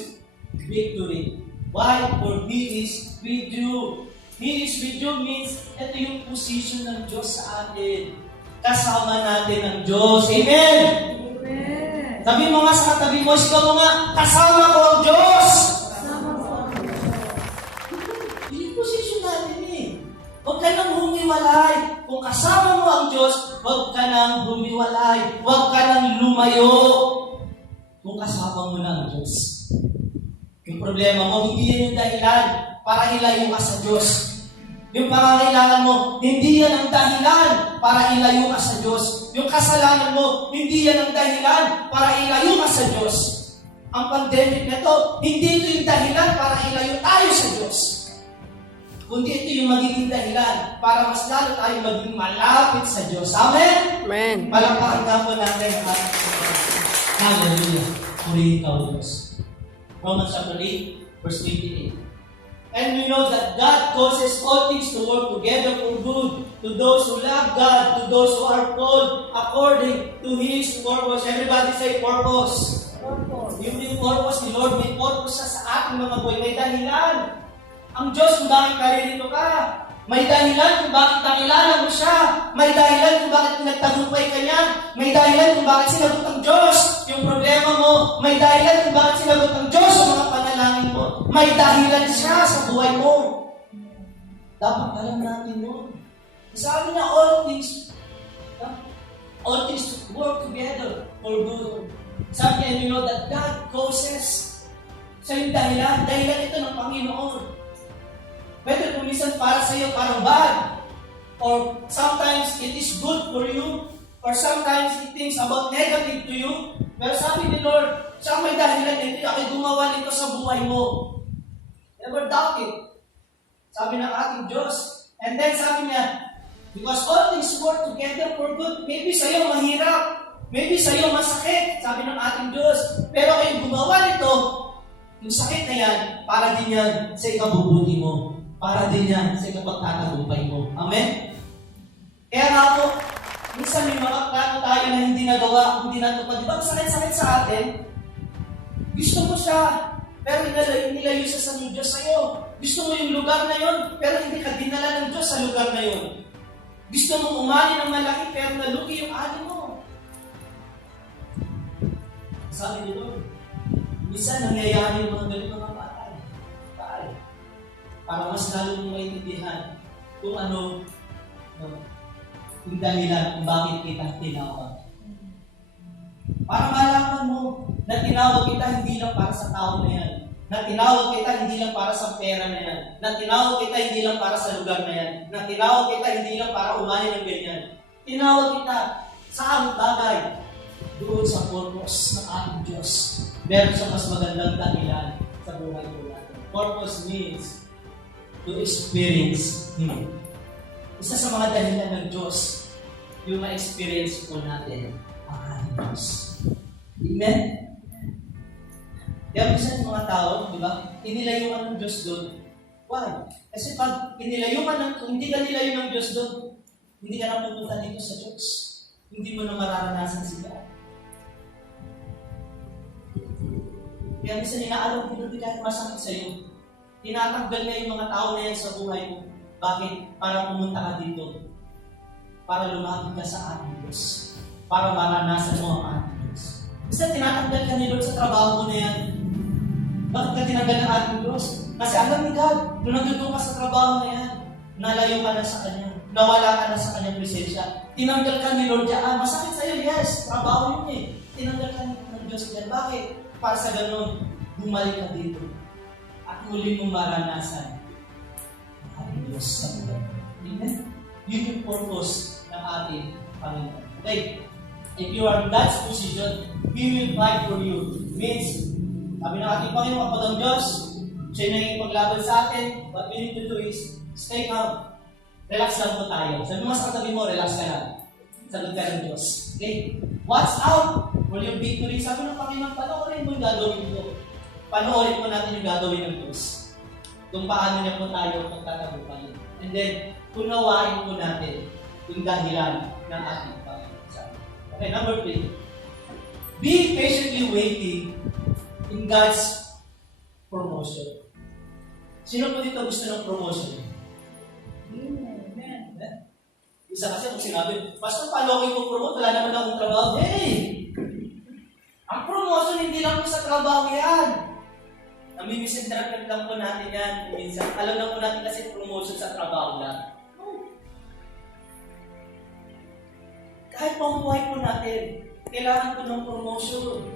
victory? Why? For He is with you. He is with you means ito yung position ng Diyos sa atin. Kasama natin ang Diyos. Amen? Amen. Sabi mo nga sa katabi mo, sigaw mo nga, kasama ko ang Diyos. Kasama ko ang Diyos. Yung position natin eh. Huwag ka nang humiwalay. Kung kasama mo ang Diyos, huwag ka nang humiwalay. Huwag ka nang lumayo. Kung kasama mo na ang Diyos. Yung problema mo, hindi yan yung dahilan para ilayo ka sa Diyos. Yung pangangailangan mo, hindi yan ang dahilan para ilayo ka sa Diyos. Yung kasalanan mo, hindi yan ang dahilan para ilayo ka sa Diyos. Ang pandemic na to, hindi ito yung dahilan para ilayo tayo sa Diyos. Kundi ito yung magiging dahilan para mas lalo tayo maging malapit sa Diyos. Amen? Amen. Palakpakan nga po natin ang ating Panginoon. Hallelujah. Purihin ka, Diyos. Romans chapter 8, verse 28. And we know that God causes all things to work together for good to those who love God, to those who are called according to His purpose. Everybody say purpose. Yung purpose ni Lord, may purpose sa ating mga buhay. May dahilan. Ang Diyos kung bakit naririto ka. May dahilan kung bakit nakilala mo siya. May dahilan kung bakit pinagtagumpay ka niya. May dahilan kung bakit sinagot ng Diyos yung problema mo. May dahilan kung bakit sinagot ng Diyos ang mga panalangin mo. May dahilan siya sa buhay mo. Dapat alam natin yun. Sabi niya, all things work together for good. Sabi niya, you know that God causes. Sa yung dahilan ito ng Panginoon. Whether kumisan para sa iyo parang bad, or sometimes it is good for you, or sometimes it thinks about negative to you. Pero sabi ni Lord, siya may dahilan nito, ako'y gumawa nito sa buhay mo. Never doubt it. Sabi ng ating Diyos. And then sabi niya, because all things work together for good. Maybe sa iyo mahirap, maybe sa iyo masakit, sabi ng ating Diyos. Pero kayong gumawa nito, yung sakit na yan, para din yan sa ikabubuti mo. Para din yan sa ikapagtatagumpay mo. Amen? Kaya nga po, minsan may mga plano tayo na hindi nagawa, hindi natupad. Di ba sakit-sakit sa atin? Gusto mo siya, pero nilayo siya sa Diyos sa'yo. Gusto mo yung lugar na yon, pero hindi ka dinala ng Diyos sa lugar na yon. Gusto mong umani ng malaki, pero nalugi yung ani mo. Sabi ni Lord, minsan nangyayari yung mga ganito mga patay. Para mas lalo mong maintindihan kung ano yung dahilan kung bakit kita tinawag. Para malaman mo na tinawag kita hindi lang para sa tao na yan. Na tinawag kita hindi lang para sa pera na yan. Na tinawag kita hindi lang para sa lugar na yan. Na tinawag kita hindi lang para umani ng ganyan. Tinawag kita sa aming bagay doon sa purpose ng ating Diyos. Meron siyang mas magandang dahilan sa buhay ko natin. Purpose means to experience Him. Isa sa mga dahilan ng Diyos, yung ma-experience po natin ang ating Diyos. Amen? Kaya minsan yung mga tao, di ba, inilayuan ng Diyos doon. Why? Kasi pag kung hindi ka nilayo ng Diyos doon, hindi ka na pupunta dito sa Diyos. Hindi mo na mararanasan sila. Kaya minsan inaalam ko doon kahit masakit sa iyo. Tinatanggal na yung mga tao na yan sa buhay mo. Bakit? Para pumunta ka dito. Para lumapit ka sa ating Diyos. Para maranasan mo ang ating Diyos. Minsan tinatanggal ka ni Lord sa trabaho mo na yan. Bakit ka tinanggal ng ating Diyos? Kasi alam ni God, nung nandun ka sa trabaho na yan, nalayo ka na sa Kanya. Nawala ka na sa Kanyang presensya. Tinanggal ka ni Lord dyan. Masakit sa'yo, yes. Trabaho yun eh. Tinanggal ka ng Diyos dyan. Bakit? Para sa ganun, bumalik ka dito. At muli mong maranasan ang ating Diyos sa buhay. Amen? Yun yung purpose ng ating Panginoon. Okay? If you are in God's position, we will fight for you. Means, sabi ng ating Panginoon, kapag ang Diyos, siya yung naging paglaban sa atin, what we need to do is, stay calm. Relax lang po tayo. Sabi mo sa katabi mo, relax ka lang. Sagot ka ng Diyos. Okay? Watch out for your victory. Sabi ng Panginoon, panoorin mo yung gagawin ko. Panoorin po natin yung gagawin ng Diyos. Kung paano niya po tayo magtatagumpayin. And then, punawain po natin yung dahilan ng ating Panginoon. Okay, number 3. Be patiently waiting in God's promotion. Sino po dito gusto ng promotion? Amen. Isa kasi kung sinabi, Pastor, paano ko yung promote? Wala naman akong trabaho. Hey! Ang promotion hindi lang po sa trabaho yan. Namimisinterpret lang po natin yan. Minsan, alam lang po natin kasi promotion sa trabaho lang. Kahit pambuhay po natin, kailangan po ng promotion.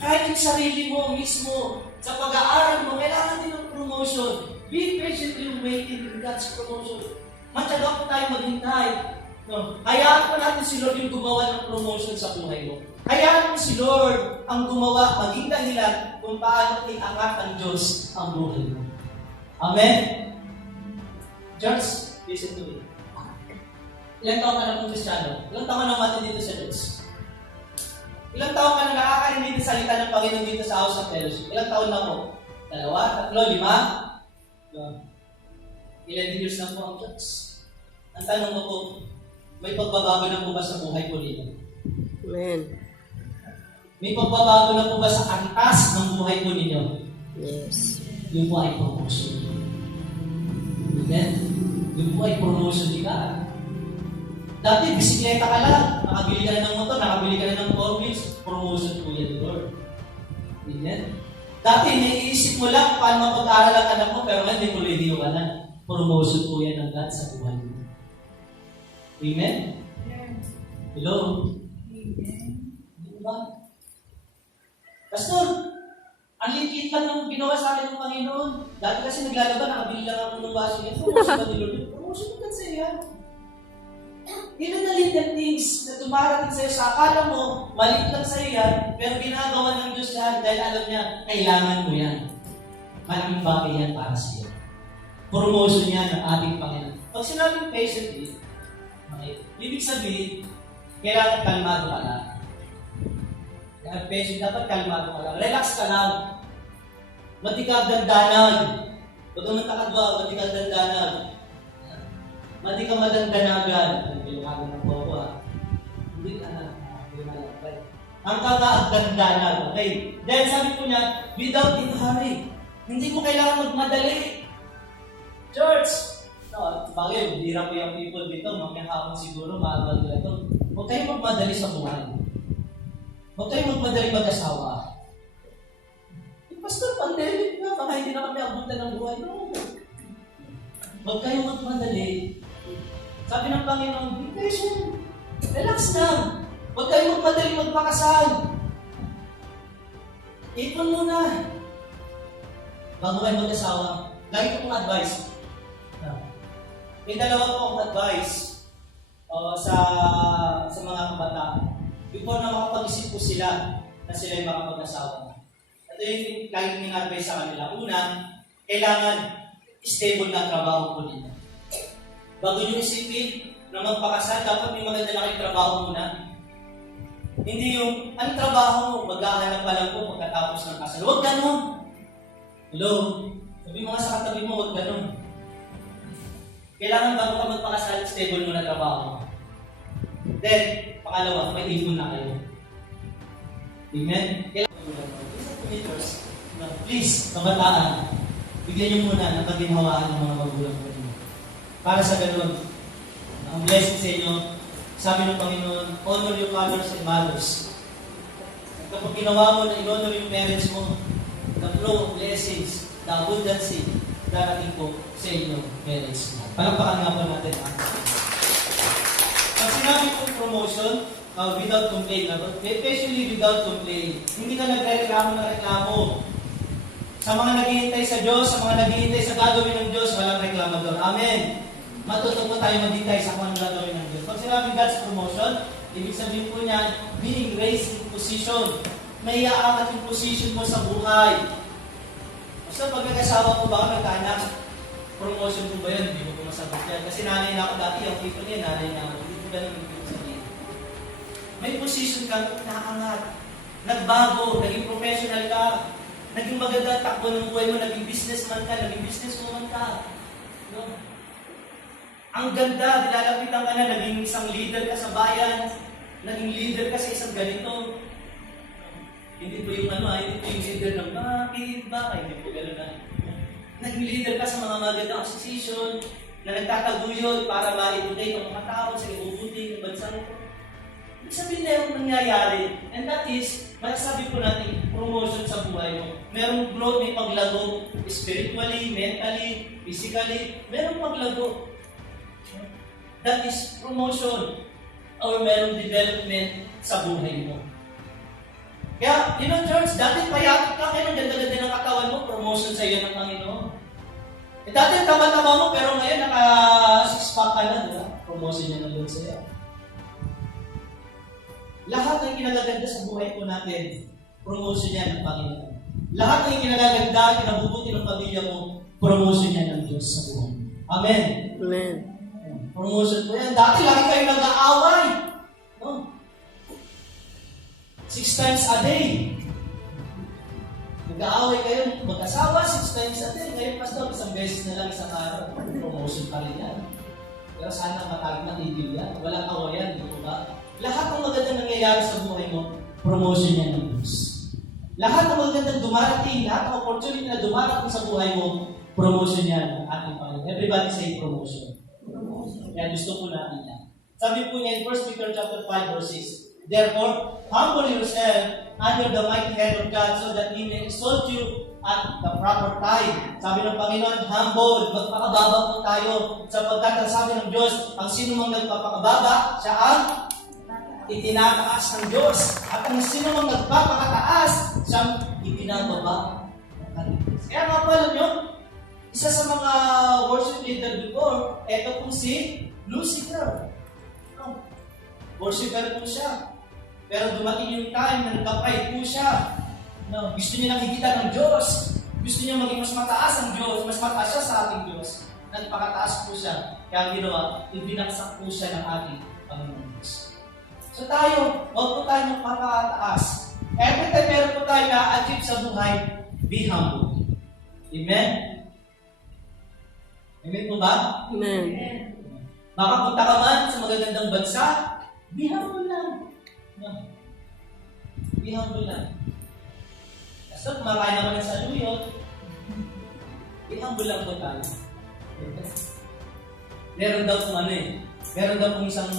Kahit yung sarili mo mismo, sa pag-aaral mo, kailangan din ng promotion. Be patiently waiting in God's promotion. Matyaga po tayo maghintay. No? Hayaan po natin si Lord yung gumawa ng promotion sa buhay mo. Hayaan mo si Lord ang gumawa, maging dahilan kung paano iangat ng Diyos ang buhay mo. Amen? Church, listen to me. Ilang taon ka na kung Kristiyano? Ilang taon ka na mati dito sa Diyos? Ilang taon ka na nakakarinig ng salita ng Panginoon dito sa House of Fellowship? Ilang taon na mo? 2, 3, 5? 11 years na po ang church. Ang tanong ko po, may pagbabago na po ba sa buhay po ninyo? Amen. May pagbabago na po ba sa antas ng buhay po ninyo? Yes. Yung po ay promotion. Amen? Yung po ay promotion ni God. Dati, bisikleta ka lang. Nakabili ka na ng motor, nakabili ka na ng 4 wheels. Promotion po yan, Lord. Amen? Dati, naiisip mo lang paano mapag-aaral ang anak mo, pero ngayon, may kolehiyo ka na. Promotion po yan ng God sa buhay mo. Amen? Hello? Amen. Diba? Pastor, ang liit lang ng ginawa sa akin ng Panginoon. Dati kasi naglalaba, nakabili lang ako ng baso niya. Promotion ba ni Lord? Promotion ka sa yan. Even the little things na dumarating sa'yo sa akala mo, maliit lang sa'yo yan, pero ginagawa ng Diyos yan dahil alam niya, kailangan mo yan. Malaking bagay yan para sa'yo. Promotion yan ng ating Panginoon. Pag sinabing patiently, okay, ibig sabihin, kailangan kalmado ka lang. Kaya patient, dapat kalmado ka lang. Relax ka lang. Mati ka dandanan. Huwag kang matakadwa, mati ka dandanan. Mati ka madandanagan. Piluhagan ng bobo ha. Hindi ka na. Ang kakaagdandanan. Okay. Dahil sabi ko niya, without in hurry. Hindi mo kailangan magmadali. Church! No, bagay, hirap po yung people dito. Mamaya hapon siguro, maagal nila ito. Huwag kayong magmadali sa buhay. Huwag kayong magmadali mag-asawa. Pastor, pandemic na. Baka hindi na kami abutan ng buhay. No. Huwag kayong magmadali. Sabi ng Panginoon, be patient. Relax lang. Huwag kayong magmadali magpakasal. Ipon muna. Bago kayo mag-asawa, lagi ko pong advice. May dalawa po akong advice sa mga kabataan. Before na makapag-isip po sila na sila ay makapag-asawa. Ito yung laging in-advise sa kanila. Una, kailangan stable na trabaho po nila. Bago nyo isipin na magpakasal, dapat may maganda na kayong trabaho muna. Hindi yung, anong trabaho mo? Maghahanap pa lang po pagkatapos ng kasal. Huwag ganun. Hello? Sabi mo nga sa katabi mo, huwag ganun. Kailangan bago ka magpakasal, stable mo na trabaho. Then, pangalawa, may ipon na kayo. Amen? Please, kabataan, bigyan niyo muna ng paginhawaan ng mga magulang ko. Para sa ganun, ang blessing sa inyo, sabi ng Panginoon, honor your fathers and mothers. At kapag ginawa mo na in-honor yung parents mo, the flow of blessings, the abundancy, darating po sa inyo, parents mo. Palakpakan nga po natin ang pag sinabi po promotion, without complaint, especially without complaint, hindi ka nagre-reklamo ng reklamo. Sa mga naghihintay sa Diyos, sa mga naghihintay sa gagawin ng Diyos, walang reklamador. Amen. Matututo tayo maghintay sa kung anong gagawin ng Diyos. Pag sinabi God's promotion, ibig sabihin po niya, being raised in position. May iaangat yung position mo sa buhay. Basta pag nag-asawa po ba ako, nagkaanak, promotion po ba yun? Hindi mo po masagot yan. Kasi nanay na ako dati, yung people niya, nanay na ako. Hindi po ganun yung sabihin. May position ka, nakaangat. Nagbago, naging professional ka. Naging maganda takbo ng buhay mo, naging businessman ka, naging businesswoman ka. No? Ang ganda, dilalapitan ka na, naging isang leader ka sa bayan, naging leader ka sa isang ganito. Hindi po yung hindi po yung leader ng bakit, hindi po gano'n na. Naging leader ka sa mga magandang association, na nagtataguyod para ma-educate ang mga tao sa ibubuti ng bansa mo. Ibig sabihin na yung nangyayari. And that is, masasabi po natin, promotion sa buhay mo. Merong growth, may paglago, spiritually, mentally, physically, merong paglago. That is promotion or merong development sa buhay mo. Kaya, church, dati payakit ka, ngayon ganda-ganda ng katawan mo, promotion sa iyo ng Panginoon. Dati tama-tama mo, pero ngayon naka-six-pack ka na, diba? Promotion niya ng Lord sa iyo. Lahat ng kinagaganda sa buhay po natin, promotion niya ng Panginoon. Lahat ng kinagaganda, kinabubuti ng pamilya mo, promotion niya ng Diyos sa buhay. Amen. Amen. Promotion po yan. Dati lagi kayo nag-aaway. No? 6 times a day. Nag-aaway kayo, mag-asawa, 6 times a day. Ngayon, pastor, isang beses na lang isang araw. Promotion pa rin yan. Pero sana matigil yan. Walang awayan, di ba? Lahat ng magandang nangyayari sa buhay mo, promotion yan ng Diyos. Lahat ng magandang dumarating, lahat ng opportunity na dumarating sa buhay mo, promotion yan ng ating Panginoon. Everybody say promotion. Kaya gusto po natin yan. Sabi po niya in 1 Peter chapter 5 verse 6, therefore, humble yourself under the mighty hand of God so that He may exalt you at the proper time. Sabi ng Panginoon, humble, magpakababa po tayo. Sapagkat ang sabi ng Diyos, ang sino mang nagpapakababa, siya ang itinataas ng Diyos. At ang sino mang nagpapakataas, siyang ibinababa ng Diyos. Kaya nga po alam nyo, isa sa mga worship leader before, eto po si Lucifer. Worshipper po siya. Pero dumating yung time na nagka-pride po siya. Gusto niya nang higitan ng Diyos. Gusto niya maging mas mataas ang Diyos. Mas mataas siya sa ating Diyos. Nagpakataas po siya. Kaya ang ginawa, ibinagsak po siya ng ating Panginoon Diyos. So tayo, huwag po tayo magpapataas. Every time meron po tayo na-achieve sa buhay, be humble. Amen? Amen po ba? Amen. Makapunta ka man sa magagandang bansa, be humble lang. Be humble lang. Kasi kumakain naman ng saluyot, be humble lang po tayo. Meron daw kung meron daw kung isang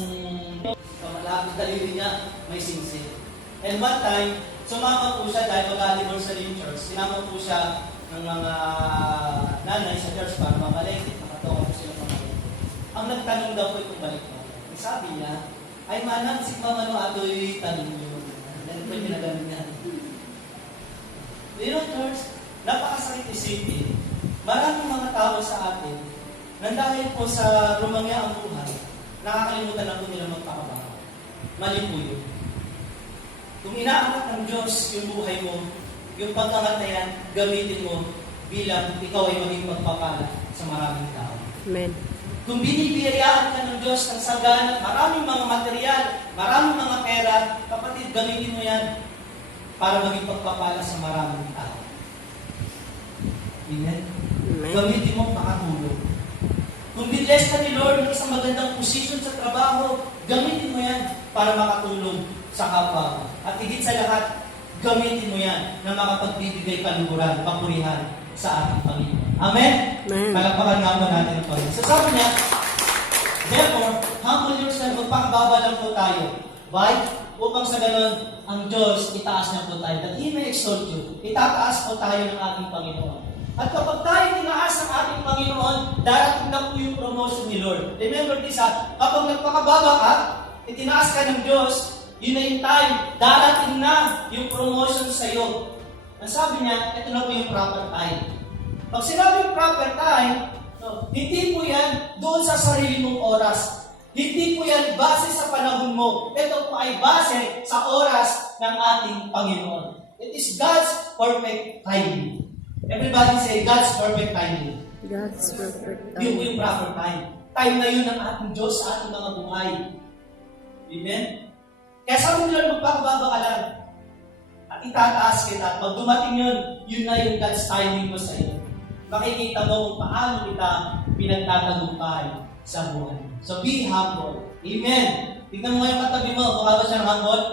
kamalapit dalili niya, may singsing. And one time, sumama po siya dahil mag-anniversary yung church. Sinama po siya ng mga nanay sa church para mamalengke, makatungan po sila mamalengke. Ang nagtanong daw po itong balik mo. Sabi niya, ay manang si Mama no ato'y tanong niyo. Ganun po yung pinagaling niya. You know, church, napakasakit isipin. Maraming mga tao sa atin, nang dahil po sa rumangya ang buhay, nakakalimutan na po nila magpakabaka. Mali po yun. Kung inaangat ng Diyos yung buhay mo, yung pagkangat na yan, gamitin mo bilang ikaw ay maging magpapala sa maraming tao. Amen. Kung binibiyayaan ka ng Diyos ng sagana, maraming mga material, maraming mga pera, kapatid, gamitin mo yan para maging pagpapala sa maraming tao. Amen? Amen. Gamitin mo makatulong. Kung binless ka ni Lord ng isang magandang posisyon sa trabaho, gamitin mo yan para makatulong sa kapwa. At higit sa lahat, gamitin mo yan na makapagbibigay kaluguran, papurihan sa ating Panginoon. Amen? Amen. Palakpakan nga po natin ang Panginoon. So sabi niya, therefore, humble yourself, magpakababa lang po tayo. Why? Upang sa ganun, ang Diyos, itaas niya po tayo. That He may exalt you. Itataas po tayo ng ating Panginoon. At kapag tayo tinaas ng ating Panginoon, darating na po yung promotion ni Lord. Remember this, kapag nagpakababa ka, itinaas ka ng Diyos, yun na yung time, darating na yung promotion sa iyo. Ang sabi niya, ito na po yung proper time. Pag sinabing proper time, hindi po yan doon sa sarili mong oras. Hindi po yan base sa panahon mo. Ito po ay base sa oras ng ating Panginoon. It is God's perfect timing. Everybody say, God's perfect timing. God's perfect Yun po time. yung proper time. Time na yun ng ating Diyos sa ating mga buhay. Amen? Kaya sabi nila, magpakababa ka lang. At itataas kita. At pag dumating yun, yun na yung God's timing mo sa iyo. Makikita mo kung paano kita pinagtatagumpay sa buhay. So be humble. Amen. Tignan mo yung katabi mo. Mukha ba siyang humble?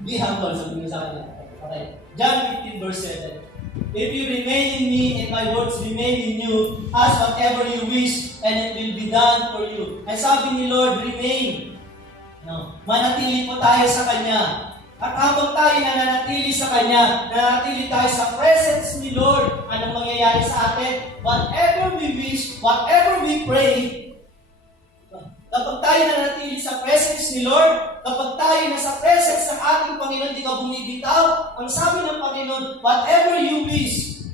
Be humble. Sabi mo sa kanya. Okay. John 15 verse 7. If you remain in me and my words remain in you, ask whatever you wish and it will be done for you. And sabi ni Lord, remain. No. Manatili po tayo sa Kanya. At habang tayo nananatili sa Kanya, nananatili tayo sa presence ni Lord, anong mangyayari sa atin? Whatever we wish, whatever we pray, kapag tayo nananatili sa presence ni Lord, kapag tayo nasa presence ng ating Panginoon, di ka bumibitaw, ang sabi ng Panginoon, whatever you wish.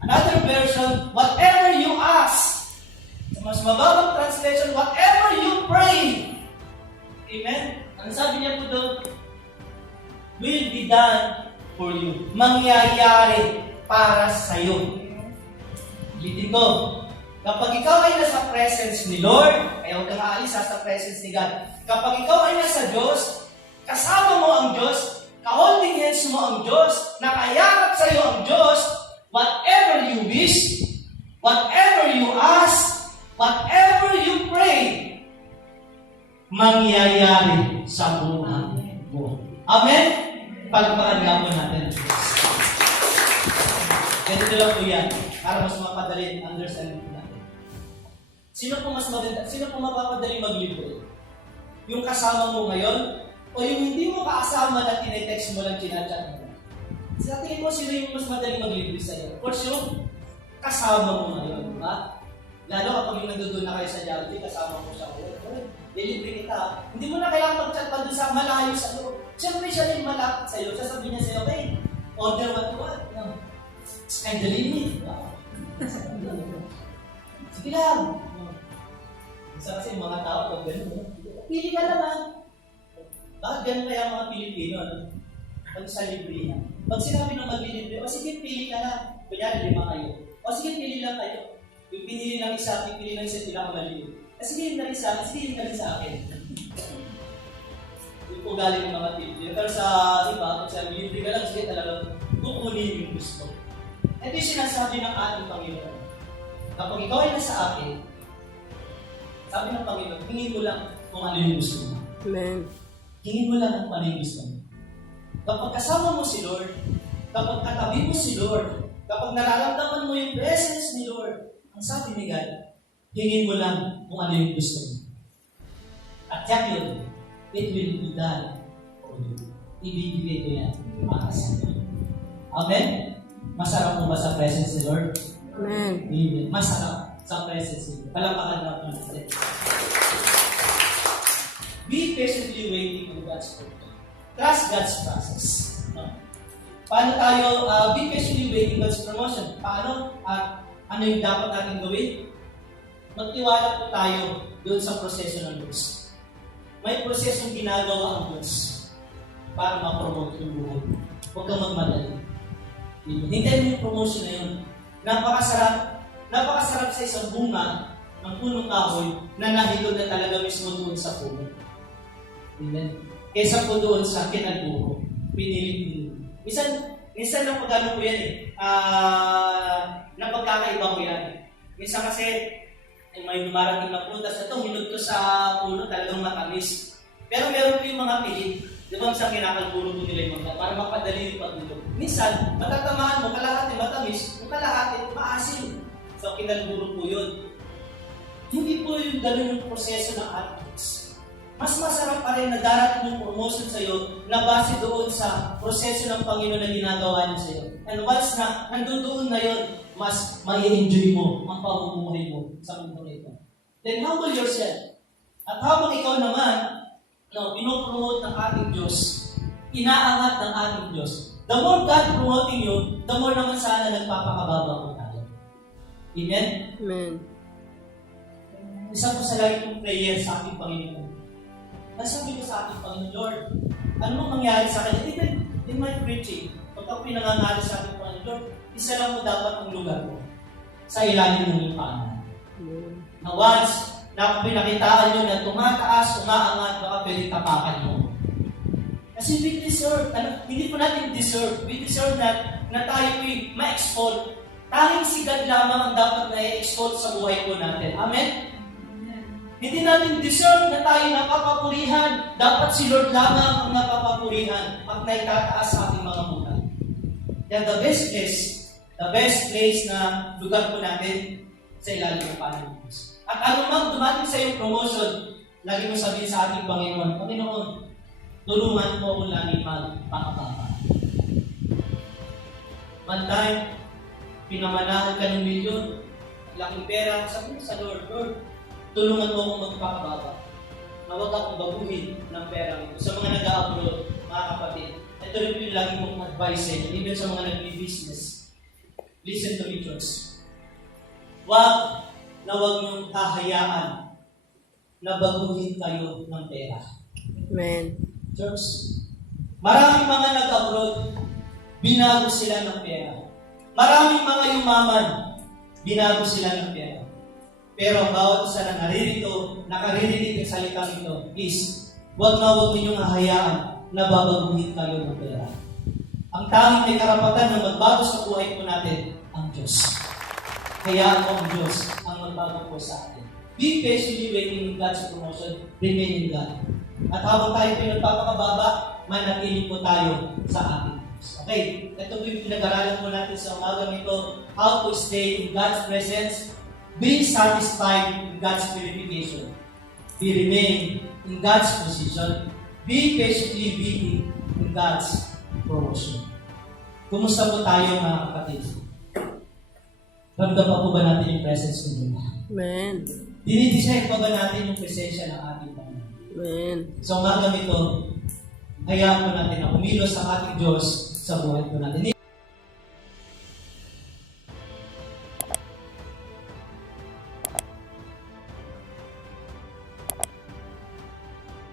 Another version, whatever you ask. Sa mas mababang translation, whatever you pray. Amen? Ang sabi niya po doon, will be done for you. Mangyayari para sa iyo. Ulitin ko. Kapag ikaw ay nasa presence ni Lord, ay huwag kang aalis sa presence ni God. Kapag ikaw ay nasa Diyos, kasama mo ang Diyos, ka-holding hands mo ang Diyos, nakayakap sa iyo ang Diyos, whatever you wish, whatever you ask, whatever you pray, mangyayari sa buhay mo. Amen? Palpakan nga po natin. Ganito lang po yan, para mas mapadali ang understanding natin. Sino po mas maganda? Sino po mapapadali maglibre? Yung kasama mo ngayon, o yung hindi mo kaasama na tinetext mo lang, chinachat mo? Sa tingin mo, sino yung mas madali maglibre sa'yo? Of course, yung kasama mo ngayon, ba? Lalo kapag yung nandun na kayo sa Jollibee, kasama mo siya ngayon. Delivery kita. Hindi mo na kailangan mag-chat pa doon sa malayo sa iyo. Siyempre siya rin malapit sa iyo. Sasabihin niya sa iyo, okay, order what you want. No. Sky the limit. Sige lang. Isa kasi mga tao, pag gano'n, pili ka naman. Bakit ganun kaya ang mga Pilipino? Pag sa libre na. Pag sinabi ng maglilibre, o sige, pili ka lang. Kunyari, 5 kayo. O sige, pili lang kayo. Yung pinili lang isa, pipili lang isa, pinakamaliit. Sige, yung na rin sa akin. Sige, yung na rin sa akin. Yung po galing ng mga Pilipino. Pero sa iba, pag sabi, libre ka lang, sige talagang kukunin yung gusto. Ito yung sinasabi ng ating Panginoon. Kapag ikaw ay nasa akin, sabi ng Panginoon, hingin mo lang kung ano yung gusto mo. Amen. Hingin mo lang kung ano yung gusto mo. Kapag kasama mo si Lord, kapag katabi mo si Lord, kapag nararamdaman mo yung presence ni Lord, ang sabi ni God, hingin mo lang kung ano yung gusto mo. At yan yun, it will be done for you. Ibibigay ko yan para sa iyo. Amen? Masarap mo ba sa presence ni Lord? Amen. Amen. Masarap sa presence ni Lord. Palampakan natin natin. Be patiently waiting for God's program. Trust God's process. No? Paano tayo, be patiently waiting God's promotion? Paano? Ano yung dapat natin gawin? Magtiwala po tayo doon sa proseso ng Diyos. May prosesong ginagawa ang Diyos para ma-promote yung buhay. Huwag kang magmadali. Hintayin mo yung promotion na yun. Napakasarap sa isang bunga ng punong kahoy na nahilod na talaga mismo doon sa puno. Amen. Kesa po doon sa kinagbuho. Pinili. Minsan na pag-ano po yan napagkakaiba ko yan. Minsan kasi, may dumarating na prutas. Ito, hinod ko sa puno, talagang matamis. Pero meron po yung mga pilit. Di ba minsan kinakalpuno po nila yung mga para mapadali yung pagdulog. Minsan, matatamaan mo, kalahati matamis, kung kalahati, maasim. So, kinalburo po yun. Hindi po yung gano'n yung proseso ng athletes. Mas masarap pa rin na darating yung promotion sa iyo na base doon sa proseso ng Panginoon na ginagawa niya sa iyo. And once na nandoon na yun, mas mai-enjoy mo ang pamumuhay mo sa mundo nito. Then humble yourself. At habang ikaw naman, pinopromote ng ating Diyos, inaangat ng ating Diyos. The more God promoting you, the more naman sana nagpapakababa ko tayo. Amen? Amen. Isa po sa lagi kong prayer sa ating Panginoon. Nasabi ko sa ating Panginoon, Lord, ano mang mangyari sa akin? Even in my preaching, pag ako pinangangalit sa ating Panginoon, Lord, isa lang mo dapat ang lugar ko sa ilalim ng iyong paanan. Na once na pinakitaan nyo na tumataas, umaangat, baka pwede tapakan mo. Kasi we deserve, hindi po natin deserve, we deserve na tayo'y ma-export. Tanging si God lamang ang dapat na i-export sa buhay po natin. Amen? Hindi natin deserve na tayo napapapurihan. Dapat si Lord lamang ang napapapurihan at naitataas sa ating mga buhay. Kaya the best place na lugar po natin sa ilalim ng paanan ng Diyos. At ano mang dumating sa iyong promotion, lagi mo sabihin sa ating Panginoon, Panginoon, tulungan mo akong lagi magpakababa. One time, pinamanahan ka ng milyon, laking pera, sabi mo sa Lord, Lord, tulungan mo akong magpakababa. Na huwag akong baguhin ng pera ito. Sa mga nag-a-abroad, mga kapatid, ito rin yung lagi mong advice sa inyo, even sa mga nag-business. Listen to me, church. Huwag niyong hahayaan na baguhin kayo ng pera. Amen. Church, maraming mga nag-abroad, binago sila ng pera. Maraming mga yumaman, binago sila ng pera. Pero ang bawat isa na naririto, nakaririnig ng salitang ito, please, huwag ninyong hahayaan na babaguhin tayo ng pera. Ang tanging may karapatan na magbago sa buhay po natin, ang Diyos. Kaya ako ang Diyos ang magbago po sa atin. Be patiently waiting in God's promotion, remain in God. At habang tayo pinagpapakababa, manatili po tayo sa ating Diyos. Okay, ito po yung pinag-aralan po natin sa umagang ito, how to stay in God's presence, being satisfied in God's purification. Be remain in God's position, be patiently waiting in God's promotion. Kumusta po tayo mga kapatid? Ramdam pa po ba natin yung presence ng Diyos? Amen. Dinidesire pa ba natin yung presensya ng ating Panginoon? Amen. So umagang ito, hayaan po natin na umilos ang ating Diyos sa buhay po natin.